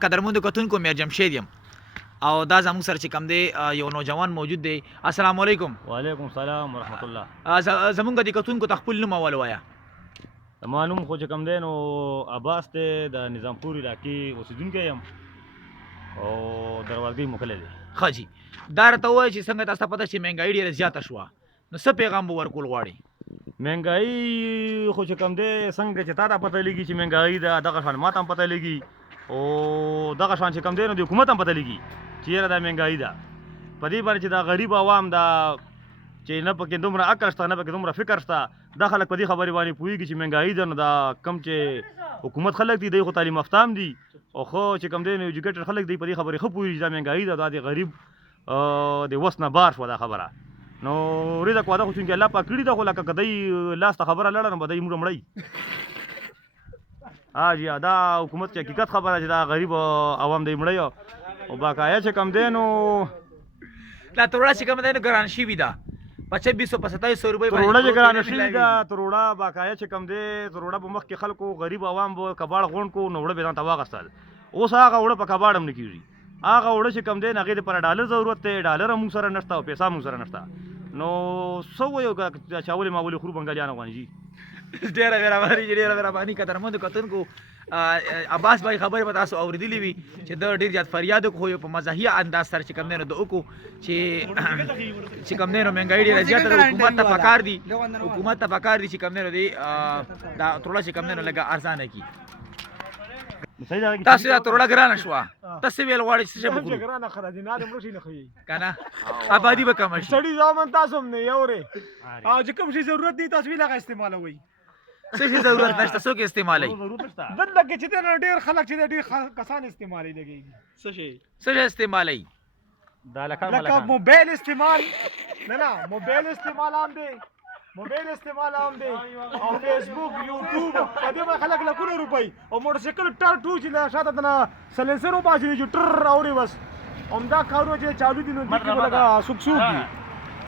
قدرمنو کتونکو میر جمشید یم او دا زموږ سره چې کوم دی یو نوجوان موجود دی. السلام علیکم. وعلیکم السلام ورحمت الله. زمونږ د کتونکو ته خپل نوم اول وایه. زما نوم خو چې کوم دی نو عباس دی، د نظامپور علاقې اوسېدونکی یم او دروازګۍ موکلی دی. ښه جي، دا راته ووایه چې څنګه تاسو ته پته چې مهنګایي ډېره زیاته شوه، نو څه پیغام به ورکول غواړئ؟ مهنګایي خو چې کوم دی څنګه چې تا ته پته لګي چې مهنګایي ده، دغه شان ما ته هم پته لګي او دغه شان چې کوم دی نو د حکومت هم پته لګي چې یاره دا مهنګایي ده. په دې باندې چې دا غریب عوام دا چې نه پکې دومره عقل شته نه پکې دومره فکر شته، دا خلک په دې خبرې باندې پوهېږي چې مهنګایي ده. نو دا کم چې حکومت خلک دي دوی خو تعلیم یافته هم دي او خو چې کوم دی نو ایجوکیټډ خلک دی په دې خبرې ښه پوهېږي چې دا مهنګایي ده، دا د غریب د وس نه بار شوه دا خبره. نو رزق واده خو چونکې الله پاک کړي ده، خو لکه که دی لاس ته خبره لړه نو به دی موږ مړی. جی دا حکومت چې حقیقت خبره چې دا غریب عوام دی مړی او باقاعده چې کوم دی نو دا تروړه چې کوم دی نو ګران شوي ده په 2600 په 2700 روپۍ تروړه چې ګرانه شوي ده. تروړه باقاعده چې کوم دی تروړه په مخکې خلکو غریب عوام به کباړ غونډ کو نو وړه به ځان ته واغستل. اوس هغه وړه په کباړ هم نه کېږي، هغه وړه چې کوم دی هغې دپاره ډالر ضرورت دی، ډالر هم موږ سره نشته او پیسه موږ سره نشته. نو څه ووایو چاولې ماولې خورو بنګالیان افغاني جي. ډېره مهرباني جي، ډېره مهرباني. قدرمندو کتونکو عباس بھائی خبرې به تاسو اورېدلې وي چې د ډېر زیات فریاد وکړو، خو یو په مزاحیه انداز سره چې کوم دی نو د وکړو چې کوم دی نو مهنګایي ډېره زیاته ده. حکومت ته پکار دي چې کوم دی نو دی دا تروړه چې کوم دی نو لږه ارزانه کړي. تاسو دا تروړه ګرانه شوه، تاسو ویل غواړئ چې څه شی به خورو؟ ګرانه خره دي، نه د مړه شي نه ښیي که نه آبادي به کمه شي. سړي زامن تاسو هم نه یورې او چې کوم شي ضرورت دی تاسو ویل هغه استعمالوئ. څه شي ضرورت نشته، څوک استعمالوي؟ دلته کې چې دی نو ډېر خلک چې دی ډېر کسان استعمالوي لګېږي. څه شي استعمالوي؟ لکه موبایل استعمال نه موبایل استعمال هم دی او فیسبوک یوټیوب په دې باندې خلک لکونه روپۍ او موټرسایکل ټر ټو چې له شاته دنه سلنسر وباسي چې ټر اوري بس همدا کارونه چې چالو دي نو دې کې به لږه سوک دي.